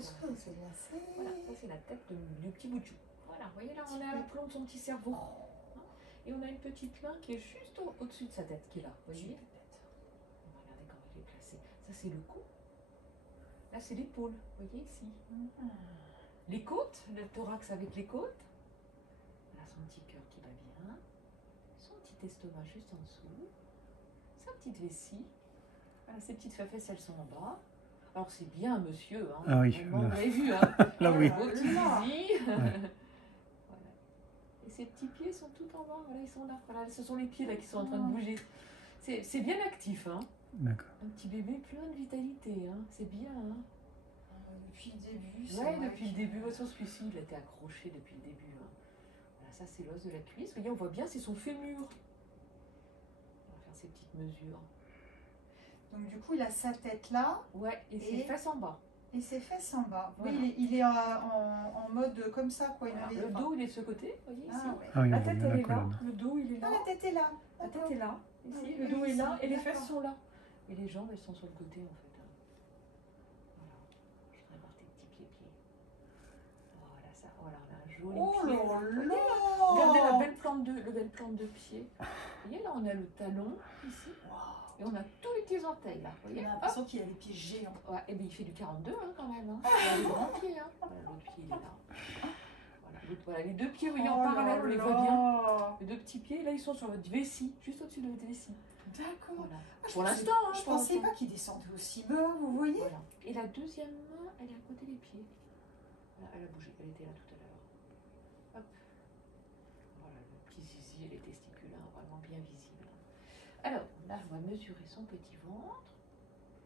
c'est glacé. Voilà, ça c'est la tête du petit bout de chou. Voilà, vous voyez là, on est à l'aplomb de son petit cerveau. Hein, et on a une petite main qui est juste au-dessus de sa tête qui est là. Vous voyez? Regardez comment il est placé. Ça c'est le cou. Là c'est l'épaule, vous voyez ici. Les côtes, le thorax avec les côtes. Voilà son petit cœur qui va bien. Son petit estomac juste en dessous. Sa petite vessie. Voilà, ces petites fesses, elles sont en bas. Alors c'est bien monsieur, hein. Ah oui. Vraiment, vous l'avez vu, hein. Là oui. Beau petit zizi. Ouais. Voilà. Et ses petits pieds sont tout en bas, voilà, ils sont là. Voilà, ce sont les pieds là qui sont en train de bouger. C'est bien actif, hein. D'accord. Un petit bébé plein de vitalité, hein. C'est bien, hein. Depuis le début. Ouais, depuis le début. De toute façon, celui-ci, il a été accroché depuis le début, hein. Voilà, ça c'est l'os de la cuisse. Vous voyez, on voit bien, c'est son fémur. On va faire ces petites mesures. Donc du coup, il a sa tête là. Ouais, et ses fesses en bas. Et ses fesses en bas. Voilà. Oui, il est en mode comme ça, quoi. Voilà. Le dos, il est de ce côté, vous voyez, ici. Ouais. Ah oui, La on voit tête, bien elle la est là. colonne. Le dos, il est là. Ah, la tête est là. La tête est là, ici. Oui, Le dos oui, est là. ici. Et les fesses D'accord. sont là. Et les jambes, elles sont sur le côté, en fait. Voilà. Je voudrais voir tes petits pieds. Voilà, ça. Voilà, on a un joli pied. Oh là Regardez, là. regardez la belle plante de pied. Vous voyez, là, on a le talon, ici. Et on a tous les petits orteils, là. Vous On voyez? a l'impression qu'il a les pieds géants. Ouais, et bien il fait du 42 hein, quand même. Hein. Il a des grands pieds. Hein. Voilà, l'autre pied, il est là. Voilà, les deux pieds, vous voyez, en parallèle, on les voit bien. Les deux petits pieds, là, ils sont sur votre vessie, juste au-dessus de votre vessie. D'accord. Voilà. Ah, Pour l'instant, hein. Je pensais pas qu'il descendait aussi bas, vous voyez. Voilà. Et la deuxième main, elle est à côté des pieds. Voilà, elle a bougé, elle était là tout à l'heure. Hop. Voilà, le petit zizi et les testicules, hein, vraiment bien visibles. Alors, là, on va mesurer son petit ventre.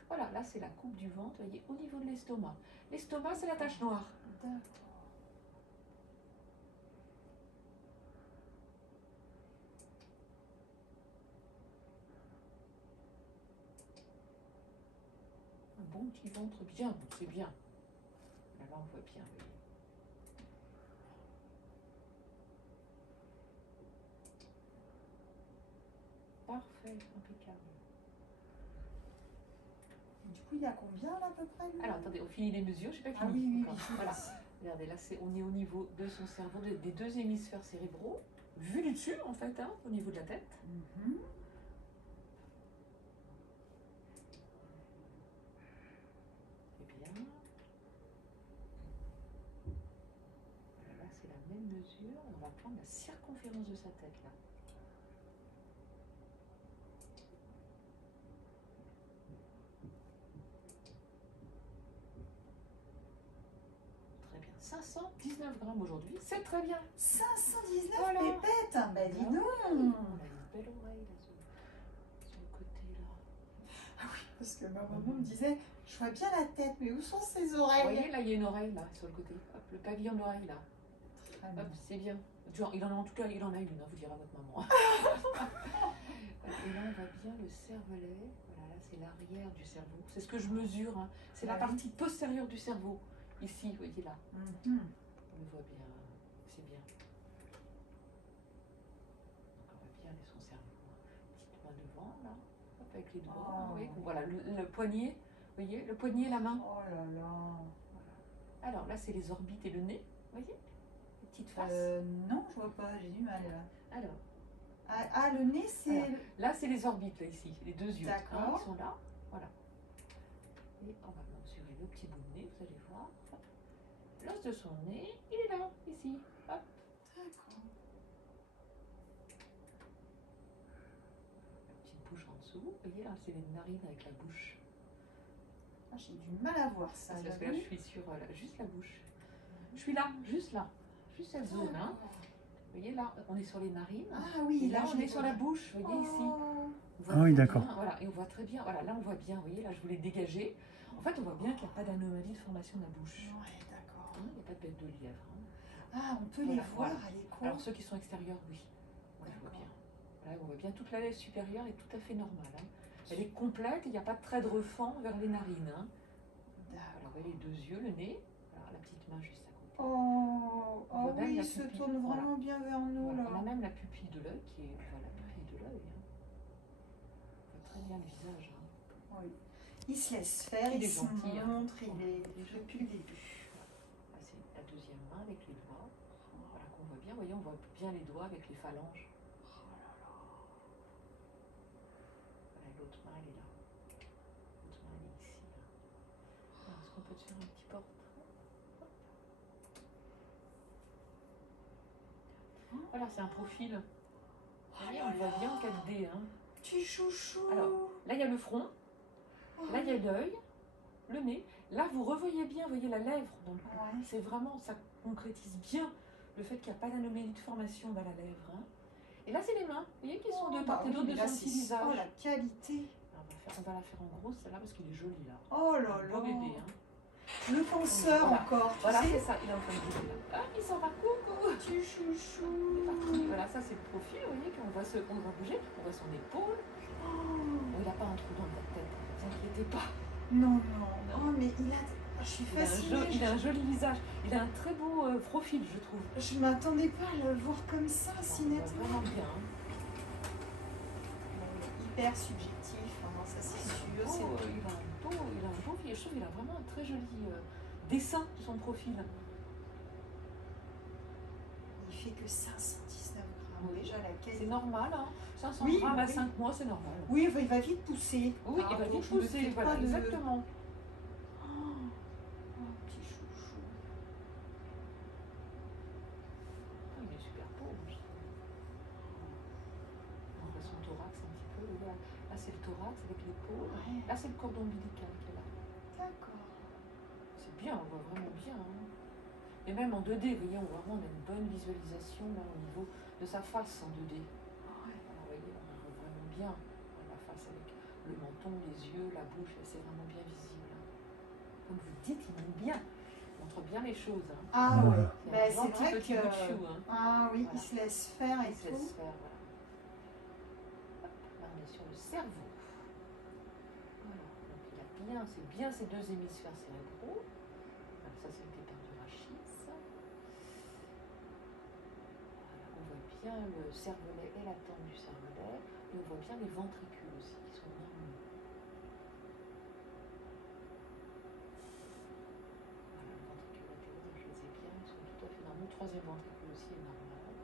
Voilà, là, c'est la coupe du ventre, vous voyez, au niveau de l'estomac. L'estomac, c'est la tache noire. D'accord. Un bon petit ventre bien, c'est bien. Là, on voit bien, vous voyez. Parfait, impeccable. Du coup, il y a combien là, à peu près lui? Alors, attendez, on finit les mesures, je n'ai pas Ah fini. oui, oui, encore. oui. Voilà. Regardez, là, on est au niveau de son cerveau, des deux hémisphères cérébraux, vu du dessus, en fait, hein, au niveau de la tête. C'est bien. Voilà, là, c'est la même mesure. On va prendre la circonférence de sa tête, là. Très bien. 519 grammes aujourd'hui, c'est très bien. 519 Voilà. pépettes. Bah dis Ah donc. oui, on a une belle oreille là, sur le côté là. Ah oui, parce que ma maman me disait, je vois bien la tête, mais où sont ses Vous oreilles? voyez, là, il y a une oreille là, sur le côté. Hop, le pavillon d'oreille là. Très bien. Hop, c'est bien. Genre, en tout cas, il en a une, hein, vous direz à votre maman. Et là, on voit bien le cervelet. Voilà, là, c'est l'arrière du cerveau. C'est ce que je mesure. Hein. C'est la Ah oui. partie postérieure du cerveau. Ici, vous voyez là. Mhm. On le voit bien. C'est bien. Donc, on voit bien son cerveau. Petite main devant, là. Hop, avec les doigts. Oh. Vous voyez, voilà, le poignet. Vous voyez, le poignet et la main. Oh là là. Voilà. Alors là, c'est les orbites et le nez. Vous voyez, les petites faces. Non, je vois pas, j'ai du mal là. Alors, Ah, le nez, c'est. alors, là, c'est les orbites, là, ici. Les deux yeux. D'accord. Hein, ils sont là. Voilà. Et on va mesurer le petit bout de nez, vous allez voir. L'os de son nez, il est là, ici. Hop. D'accord. La petite bouche en dessous. Vous voyez, là, c'est les narines avec la bouche. Ah, j'ai du mal à voir ça. C'est parce que là, j'avoue. je suis sur juste la bouche. Je suis là, juste cette zone. Hein. Vous voyez, là, on est sur les narines. Ah oui, Et là, on je est sur la bouche, vous voyez, ici. Oh. On voit Ah oui, très d'accord. bien, voilà, et on voit très bien, voilà, là on voit bien, vous voyez, là je voulais dégager. En fait, on voit bien qu'il n'y a pas d'anomalie de formation de la bouche. Ouais, d'accord. Hein, il n'y a pas de bête de lièvre. Hein. Ah, on peut Voilà, les voir voilà. à l'écran. Alors ceux qui sont extérieurs, oui. On les voit bien. Là, on voit bien toute la lèvre supérieure est tout à fait normale. Hein. Elle est complète, il n'y a pas de trait de refend vers les narines. Hein. Voilà, vous voyez les deux yeux, le nez, voilà, la petite main juste à côté. Oh, On voit oh même oui, la il se pupille, tourne voilà. vraiment bien vers nous Voilà, là. on a même la pupille de l'œil qui est voilà, la pupille de l'œil. Hein. On voit très bien le visage. Hein. Oui. Il se laisse faire, Il il est se gentil, hein. montre, il Ouais, est il est gentil. depuis le début. Là, c'est la deuxième main avec les doigts. Voilà, qu'on voit bien. Vous voyez, on voit bien les doigts avec les phalanges. Voilà, l'autre main, elle est là. L'autre main, elle est ici. Là. Alors, est-ce qu'on peut te faire un petit portrait? Voilà, c'est un profil. Vous voyez, on le voit bien en 4D. Hein. Tu chouchou. Alors, là, il y a le front. Là, il y a l'œil, le nez. Là, vous revoyez bien, vous voyez la lèvre dans le cou. Ouais. C'est vraiment, ça concrétise bien le fait qu'il n'y a pas d'anomalie de formation dans la lèvre. Hein. Et là, c'est les mains, vous voyez, qui sont de part et d'autre de son petit visage. Oh, la qualité. Alors, on va la faire en gros, celle-là, parce qu'il est joli, là. Oh là Un là. beau bébé, hein. Le penseur Voilà. encore, tu Voilà, sais. c'est ça, il est en train de dire. Ah, il s'en va, coucou. Tu Il est chouchou. parti. Voilà, ça, c'est le profil, vous voyez, qu'on voit, on va bouger, on voit son épaule. Bon, il n'a pas un trou dans la tête, ne vous inquiétez pas. Non, non. Oh, mais il a... Je suis fascinée. Il a un joli visage. Il a un très beau profil, je trouve. Je m'attendais pas à le voir comme ça, si On voit nettement. vraiment bien. Hein. Hyper subjectif, hein, ça c'est sûr. Il a un beau visage. Je trouve qu'il a vraiment un très joli dessin de son profil. Il fait que 519 grammes. Oui. Déjà, la C'est qualité. normal, hein. 500 Oui, grammes à oui. 5 mois, c'est normal. Oui, il va vite pousser. Oui, il va vite pousser, voilà, exactement. Oh, petit chouchou. Il est super beau. On voit son thorax un petit peu. Là, c'est le thorax avec l'épaule. Ouais. Là, c'est le cordon ombilical qui est là. D'accord. C'est bien, on voit vraiment bien. Hein. Et même en 2D, vous voyez, on a une bonne visualisation là, au niveau de sa face en 2D. Ouais. Alors, vous voyez, on voit vraiment bien la face avec le menton, les yeux, la bouche, c'est vraiment bien visible. Hein. Comme vous dites, il montre bien. Il montre bien les choses. Hein. Ah ouais. C'est Ben, un c'est gentil vrai petit que... bout de chou. Hein. Ah oui, Voilà. il se laisse faire et Il se tout. laisse faire, voilà. Hop, là, on est sur le cerveau. Voilà, donc il a bien, c'est bien ces deux hémisphères cérébraux. Voilà, ça, c'est le départ du rachis. Voilà, on voit bien le cervelet et la tente du cervelet. Et on voit bien les ventricules aussi, qui sont normaux. Voilà, le ventricule latéral, je les ai bien, ils sont tout à fait normaux. Le troisième ventricule aussi est normal.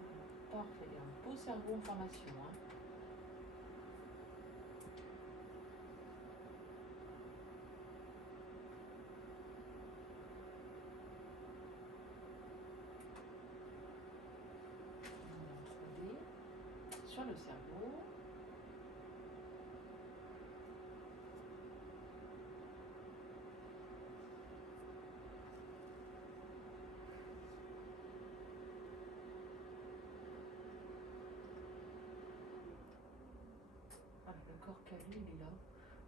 Voilà, parfait, il y a un beau cerveau en formation. Hein. Sur le cerveau. Voilà, le corps calleux, il est là.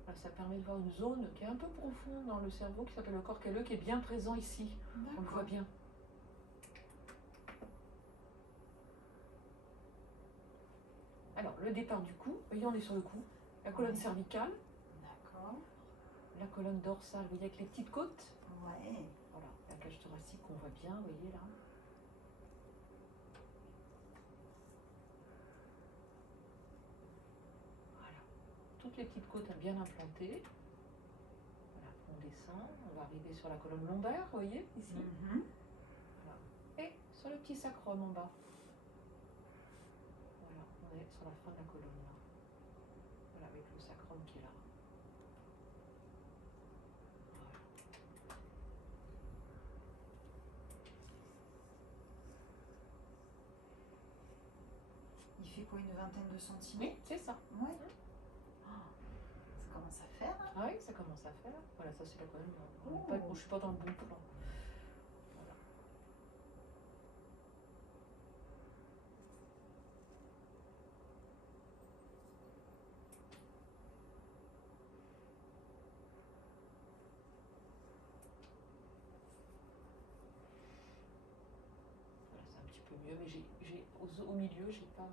Voilà, ça permet de voir une zone qui est un peu profonde dans le cerveau, qui s'appelle le corps calleux, qui est bien présent ici. On le voit bien. Alors, le départ du cou, vous voyez, on est sur le cou. La colonne cervicale. D'accord. La colonne dorsale, vous voyez, avec les petites côtes. Ouais. Voilà, la cage thoracique qu'on voit bien, vous voyez là. Voilà. Toutes les petites côtes bien implantées. Voilà, on descend, on va arriver sur la colonne lombaire, vous voyez, ici. Voilà. Et sur le petit sacrum en bas. Voilà, on est sur la fin de la colonne là. Voilà, avec le sacrum qui est là. Voilà. Il fait quoi, une vingtaine de centimètres? Oui, c'est ça. Ouais. Oh, ça commence à faire. Hein. Ah oui, ça commence à faire. Voilà, ça c'est la colonne. Oh. Je ne suis pas dans le bon plan. Voilà. Voilà, c'est un petit peu mieux, mais au milieu, j'ai pas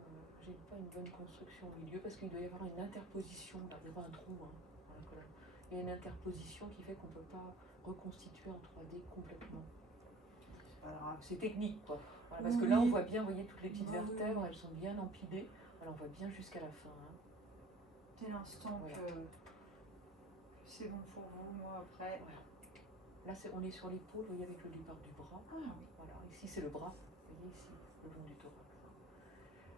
une bonne construction au milieu parce qu'il doit y avoir une interposition, là, il y aura un trou hein, dans la colonne. Il y a une interposition qui fait qu'on ne peut pas reconstituer en 3D complètement. C'est technique quoi. Voilà, parce que là on voit bien, vous voyez toutes les petites vertèbres, elles sont bien empilées. Alors on voit bien jusqu'à la fin. Hein. dès l'instant Voilà. que c'est bon pour vous, moi après. Voilà. Là, on est sur l'épaule, vous voyez, avec le départ du bras. Ah oui. Voilà, ici c'est le bras, vous voyez ici, le long du thorax.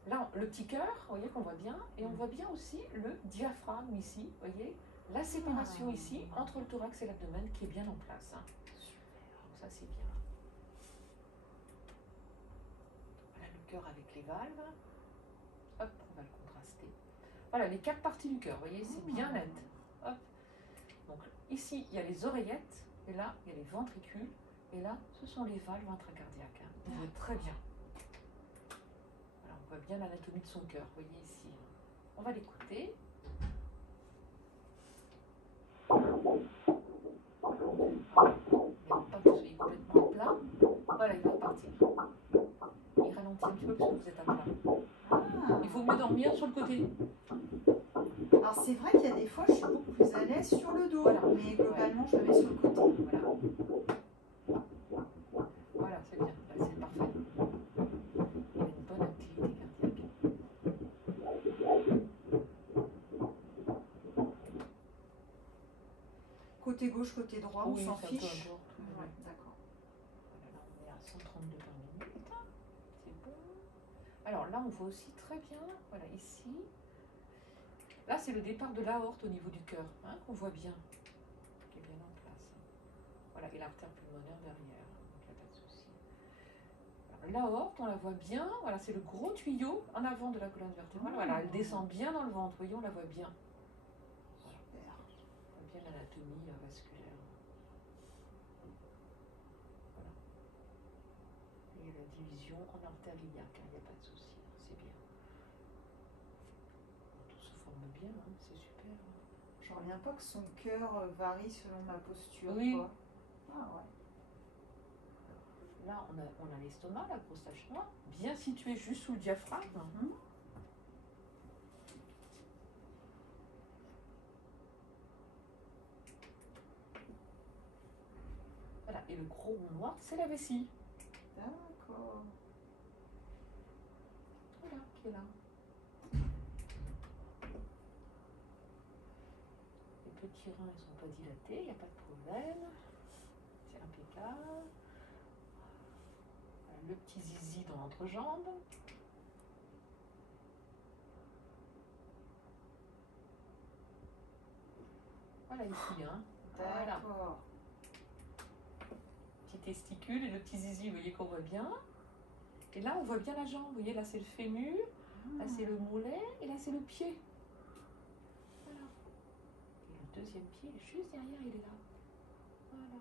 Là, le petit cœur, vous voyez qu'on voit bien, et on voit bien aussi le diaphragme ici, vous voyez, la séparation ici entre le thorax et l'abdomen qui est bien en place. Hein. Donc ça c'est bien. Voilà le cœur avec les valves. Hop, on va le contraster. Voilà les 4 parties du cœur, vous voyez, c'est bien net. Hop. Donc ici, il y a les oreillettes, et là, il y a les ventricules, et là, ce sont les valves intracardiaques. Hein. On voit très bien. Voilà, on voit bien l'anatomie de son cœur, vous voyez ici. On va l'écouter. Pas que vous soyez complètement à plat. Voilà, il va repartir. Il ralentit un petit peu parce que vous êtes à plat. Ah. Il faut mieux dormir sur le côté. Alors c'est vrai qu'il y a des fois, je suis beaucoup plus à l'aise sur le dos, Voilà. mais globalement, je le mets sur le côté. Voilà. Voilà, c'est bien. Là, c'est parfait. Il a une bonne activité cardiaque. Côté gauche, côté droit, Oui, on s'en ça, fiche. peu importe. Ouais, d'accord. Voilà, là, on est à 132 par minute. C'est bon. Alors là, on voit aussi très bien, voilà, ici. Là, c'est le départ de l'aorte au niveau du cœur, hein, qu'on voit bien. Qui est bien en place. Voilà, et l'artère pulmonaire derrière, donc il n'y a pas de souci. L'aorte, on la voit bien, voilà, c'est le gros tuyau en avant de la colonne vertébrale. Voilà, elle descend bien dans le ventre, vous voyez, on la voit bien. Voilà. Super. On voit bien l'anatomie vasculaire. Voilà. Et la division en artère iliaque, il n'y a pas de souci, c'est bien. Tout se forme bien, hein, c'est super. J'en reviens pas que son cœur varie selon ma posture. Oui. Quoi. Ah ouais. Là, on a l'estomac, la grosse tache noire, bien située juste sous le diaphragme. Voilà, et le gros rond noir, c'est la vessie. D'accord. Voilà, qui est là. Les petits reins, ils ne sont pas dilatés, il n'y a pas de problème. C'est impeccable. Voilà, le petit zizi dans l'entrejambe. Voilà ici, hein. Voilà. D'accord. Petit testicule et le petit zizi, vous voyez qu'on voit bien. Et là, on voit bien la jambe. Vous voyez, là, c'est le fémur, là, c'est le mollet, et là, c'est le pied. Voilà. Et le deuxième pied, juste derrière, il est là. Voilà.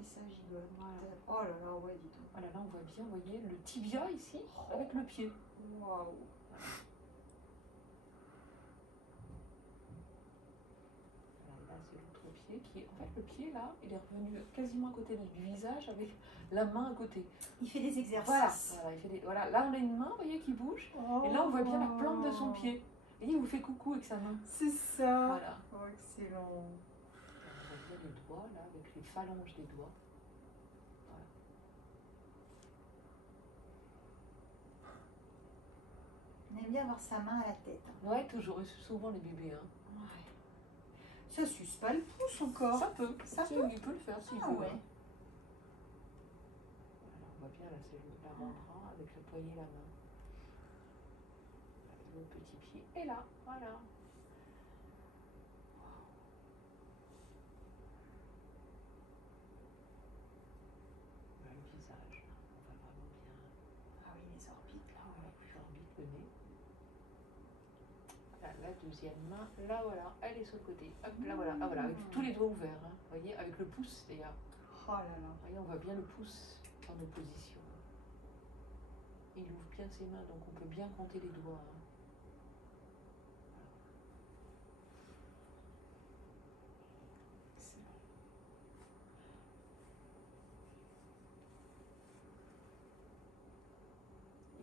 Et ça gigote. Voilà. Oh là là, ouais, dis donc. Voilà, là, on voit bien, vous voyez, le tibia ici, avec le pied. Waouh. Là, c'est l'autre pied qui est... En fait, le pied, là, il est revenu quasiment à côté du visage avec la main à côté. Il fait des exercices. Voilà, il fait des... voilà. Là, on a une main, vous voyez, qui bouge. Oh. Et là, on voit bien la plante de son pied. Et il vous fait coucou avec sa main. C'est ça. Voilà. Oh, excellent. On voit bien les doigts, là, avec les phalanges des doigts. Voilà. On aime bien avoir sa main à la tête. Ouais, toujours, et souvent les bébés. Hein. Ouais. Ça suce pas le pouce encore. Ça peut, Ça si, peut. il peut le faire s'il Ah veut. ouais. Hein. Voilà, on voit bien là, c'est l'avant-bras avec le poignet et la main. Le petit pied est là, voilà. Voilà le visage, on voit vraiment bien. Ah oui, les orbites là. Voilà, les orbites, le nez. Là, la deuxième main, là voilà, elle est sur le côté. Hop, là voilà, ah, voilà, avec tous les doigts ouverts. Hein. Vous voyez, avec le pouce d'ailleurs. Oh là là. Vous voyez, on voit bien le pouce en opposition. Il ouvre bien ses mains, donc on peut bien compter les doigts. Hein. Excellent.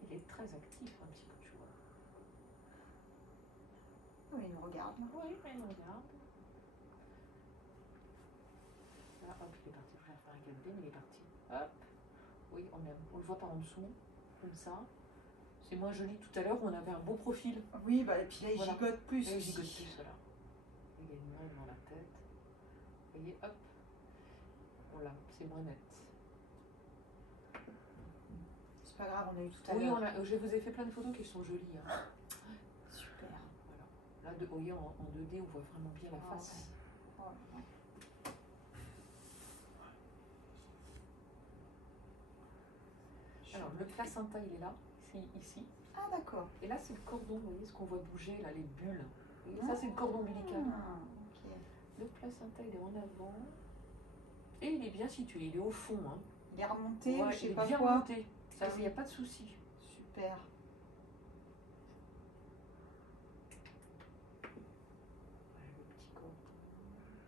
Il est très actif, un petit peu de choix. Oui, il nous regarde. Oui, il me regarde. Là, hop, il est parti. Je vais faire un câble, mais il est parti. Hop. Oui, on le voit par en dessous, comme ça. C'est moins joli. Tout à l'heure, on avait un beau profil. Oui, bah, et puis là, il Voilà. gigote plus Là, il aussi. gigote plus, voilà. Il y a une main dans la tête. Vous voyez, hop. Voilà, c'est moins net. C'est pas grave, on a eu tout à Oui, l'heure. je vous ai fait plein de photos qui sont jolies. Hein. Super. Voilà. Là, vous voyez, en 2D, on voit vraiment bien la face. Ouais. Ouais. Alors, le placenta, il est là, ici. Ah, d'accord. Et là, c'est le cordon, vous voyez ce qu'on voit bouger, là, les bulles. Vous voyez, ça, c'est le cordon ombilical. Ah, ok. Le placenta, il est en avant. Et il est bien situé, il est au fond. Hein. Il est remonté, Ouais, je sais il est pas bien quoi. remonté. Ça, il n'y a pas de souci. Super. Ouais, le petit corps.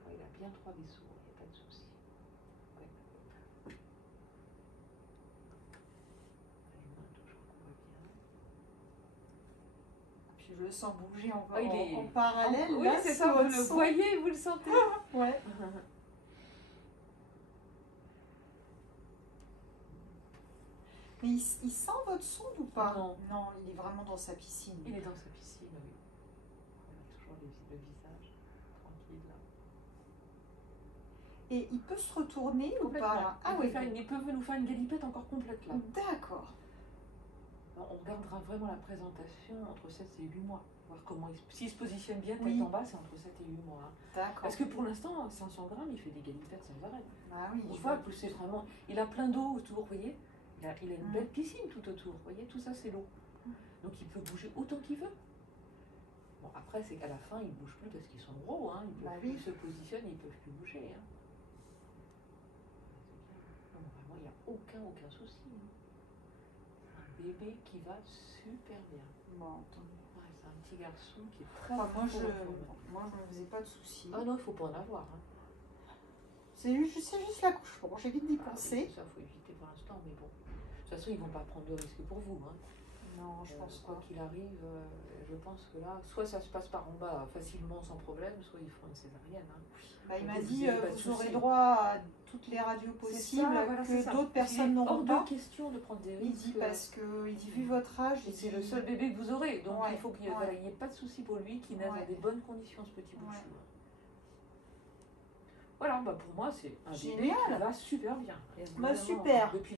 Ouais, il a bien 3 vaisseaux, il n'y a pas de souci. Ouais. Les mains, toujours qu'on voit bien. Puis je le sens bouger en, Ah, il est... en parallèle. Oui, là, c'est sur ça, vous votre le son. voyez, vous le sentez. Ouais. Mais il sent votre sonde ou pas? Non. Non, il est vraiment dans sa piscine. Il est dans sa piscine, oui. On a toujours le visage tranquille là. Et il peut se retourner ou pas là? Ah oui, il peut nous faire une galipette encore complète là. D'accord. On regardera vraiment la présentation entre 7 et 8 mois. Voir comment s'il se positionne bien tête Oui. en bas, c'est entre 7 et 8 mois. Hein. D'accord. Parce que pour l'instant, 500 grammes, il fait des galipettes sans arrêt. Ah oui, On voit que c'est vraiment. Il a plein d'eau autour, vous voyez. Il a une belle piscine tout autour, vous voyez, tout ça c'est l'eau. Donc il peut bouger autant qu'il veut. Bon, après, c'est qu'à la fin, ils ne bougent plus parce qu'ils sont gros, hein. Ils se positionnent, ils ne peuvent plus bouger. Hein. Non, vraiment, il n'y a aucun souci. Hein. Un bébé qui va super bien. Bon, ouais, c'est un petit garçon qui est très moi, fort. moi, je ne me faisais pas de soucis. Ah non, il ne faut pas en avoir. Hein. C'est juste l'accouchement, j'évite d'y penser. Ça, il faut éviter pour l'instant, mais bon. De toute façon, ils ne vont pas prendre de risque pour vous. Hein. Non, je pense pas. Quoi qu'il arrive, je pense que là, soit ça se passe par en bas facilement sans problème, soit ils feront une césarienne. Hein. Bah, il donc, m'a dit, vous aurez soucis. droit à toutes les radios possibles ça, voilà, que d'autres personnes n'auront pas. Hors de question de prendre des risques. Il dit parce que, il dit vu votre âge, c'est le seul bébé que vous aurez, donc ouais, il faut qu'il n'y ait pas de souci pour lui, qu'il naisse dans des bonnes conditions, ce petit bout de chou. Voilà, bah pour moi, c'est un bébé qui va super bien. Bah, super. Depuis